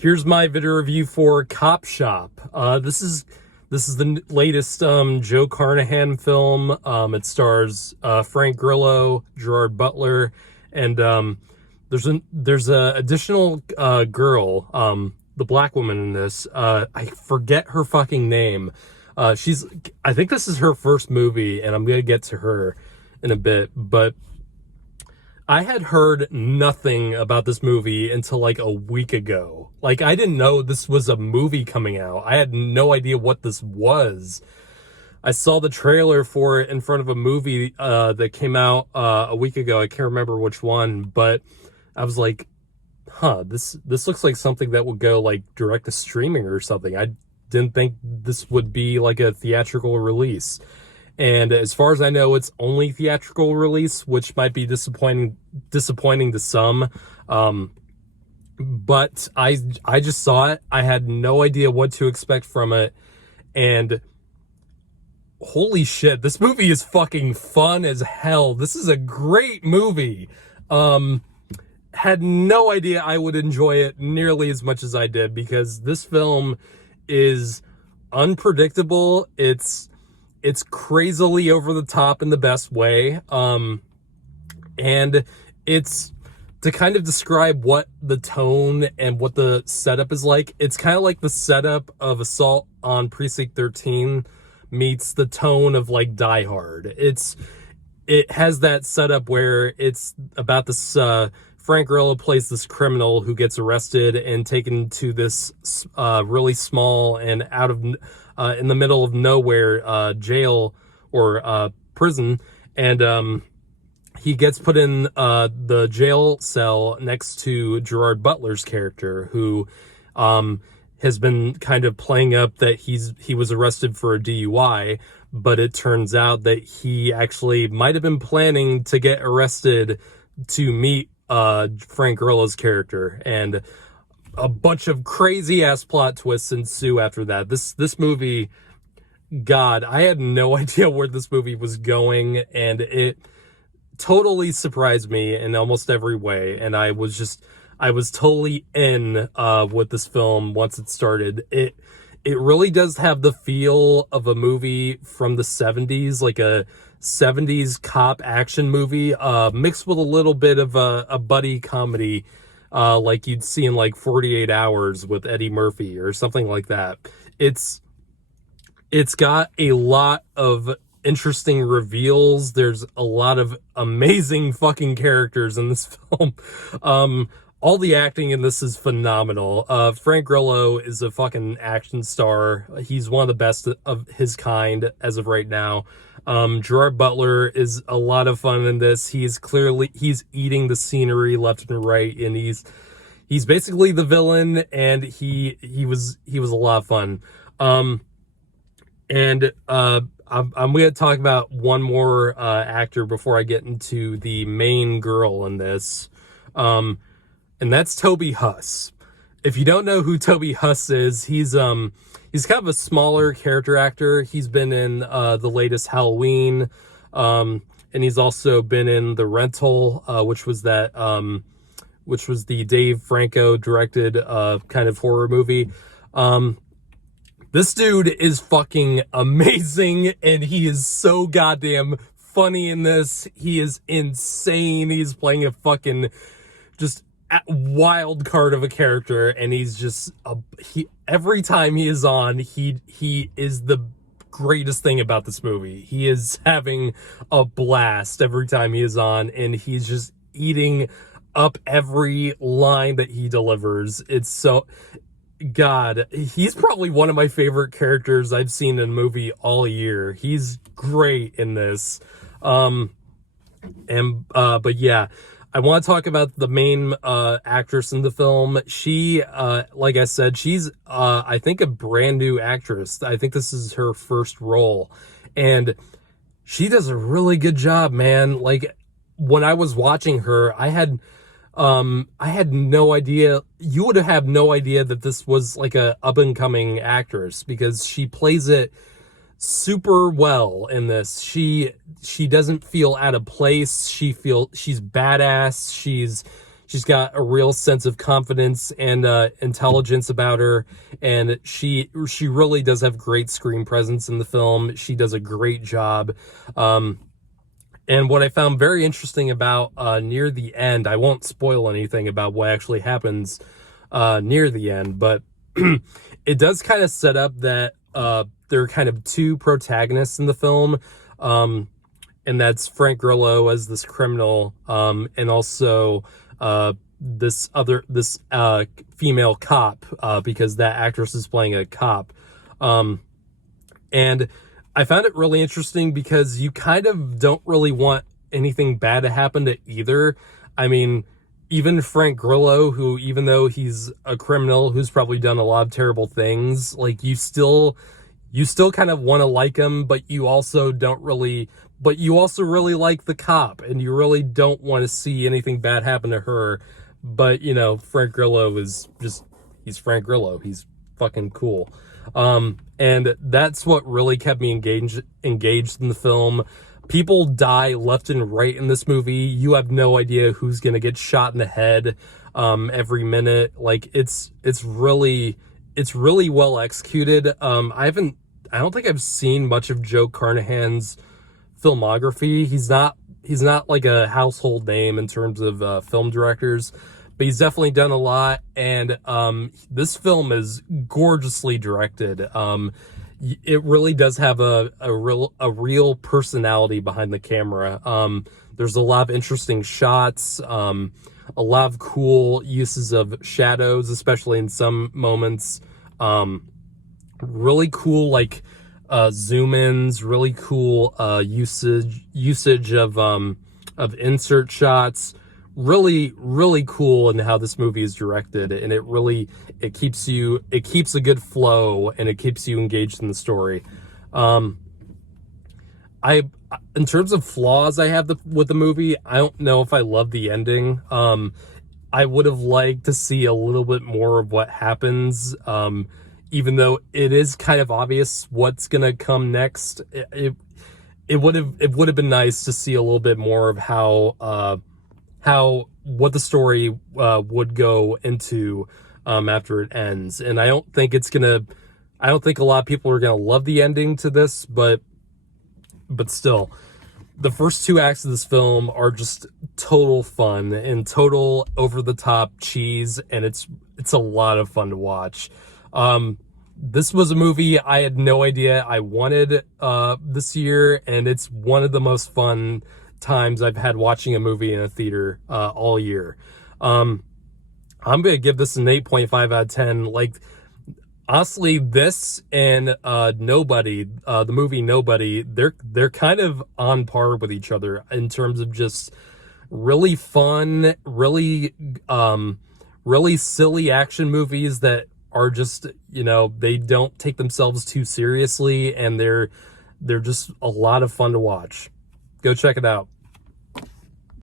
Here's my video review for Copshop. This is the latest Joe Carnahan film. It stars Frank Grillo, Gerard, Butler, and there's a additional girl, the black woman in this. I forget her fucking name. I think this is her first movie, and I'm gonna get to her in a bit, but I had heard nothing about this movie until like a week ago. Like, I didn't know this was a movie coming out. I had no idea what this was. I saw the trailer for it in front of a movie that came out a week ago. I can't remember which one, but I was like, this looks like something that would go like direct to streaming or something. I didn't think this would be like a theatrical release. And as far as I know, it's only theatrical release, which might be disappointing to some. But I just saw it. I had no idea what to expect from it. And holy shit, this movie is fucking fun as hell. This is a great movie. Had no idea I would enjoy it nearly as much as I did, because this film is unpredictable. It's crazily over the top in the best way. And it's, to kind of describe what the tone and what the setup is like, it's kind of like the setup of Assault on Precinct 13 meets the tone of like Die Hard. It has that setup where it's about this, Frank Grillo plays this criminal who gets arrested and taken to this really small and out of in the middle of nowhere jail or prison, and he gets put in the jail cell next to Gerard Butler's character, who has been kind of playing up that he was arrested for a DUI, but it turns out that he actually might have been planning to get arrested to meet Frank Grillo's character, and a bunch of crazy ass plot twists ensue after that. This movie, God, I had no idea where this movie was going, and it totally surprised me in almost every way. And I was totally in with this film once it started. It really does have the feel of a movie from the 70s, like a 70s cop action movie, mixed with a little bit of a buddy comedy, like you'd see in like 48 Hours with Eddie Murphy or something like that. It's got a lot of interesting reveals. There's a lot of amazing fucking characters in this film. All the acting in this is phenomenal. Frank Grillo is a fucking action star. He's one of the best of his kind as of right now. Gerard Butler is a lot of fun in this. He's eating the scenery left and right, and he's basically the villain, and he was a lot of fun. I'm going to talk about one more actor before I get into the main girl in this. And that's Toby Huss. If you don't know who Toby Huss is, he's kind of a smaller character actor. He's been in the latest Halloween, and he's also been in The Rental, which was the Dave Franco directed kind of horror movie. This dude is fucking amazing, and he is so goddamn funny in this. He is insane. He's playing a fucking just wild card of a character, and he's just every time he is on, he is the greatest thing about this movie. He is having a blast every time he is on, and he's just eating up every line that he delivers. It's so, God, he's probably one of my favorite characters I've seen in a movie all year. He's great in this. But yeah, I want to talk about the main actress in the film. She, like I said, she's, I think, a brand new actress. I think this is her first role, and she does a really good job, man. Like, when I was watching her, I had no idea. You would have no idea that this was like a up-and-coming actress, because she plays it super well in this. She doesn't feel out of place. She's badass. she's got a real sense of confidence and intelligence about her, and she really does have great screen presence in the film. She does a great job. And what I found very interesting about near the end, I won't spoil anything about what actually happens near the end, but it does kind of set up that there are kind of two protagonists in the film, and that's Frank Grillo as this criminal, and also this female cop, because that actress is playing a cop. And I found it really interesting because you kind of don't really want anything bad to happen to either. I mean, even Frank Grillo, who, even though he's a criminal who's probably done a lot of terrible things, like, you still kind of want to like him, but you also really like the cop, and you really don't want to see anything bad happen to her. But, you know, Frank Grillo he's Frank Grillo. He's fucking cool. And that's what really kept me engaged in the film. People die left and right in this movie. You have no idea who's gonna get shot in the head every minute. Like, it's really well executed. I don't think I've seen much of Joe Carnahan's filmography. He's not like a household name in terms of film directors, but he's definitely done a lot. And this film is gorgeously directed. It really does have a real personality behind the camera. There's a lot of interesting shots, a lot of cool uses of shadows, especially in some moments. Really cool, like, zoom ins, really cool usage of insert shots. Really cool in how this movie is directed, and it keeps a good flow, and it keeps you engaged in the story. In terms of flaws I have with the movie, I don't know if I love the ending. I would have liked to see a little bit more of what happens, even though it is kind of obvious what's gonna come next. It would have been nice to see a little bit more of what the story would go into after it ends. And I don't think a lot of people are gonna love the ending to this, but still, the first two acts of this film are just total fun and total over the top cheese, and it's a lot of fun to watch. This was a movie I had no idea I wanted this year, and it's one of the most fun times I've had watching a movie in a theater all year. I'm gonna give this an 8.5 out of 10. Like, honestly, this and Nobody, the movie Nobody, they're kind of on par with each other in terms of just really fun, really silly action movies that are just, you know, they don't take themselves too seriously, and they're just a lot of fun to watch. Go check it out.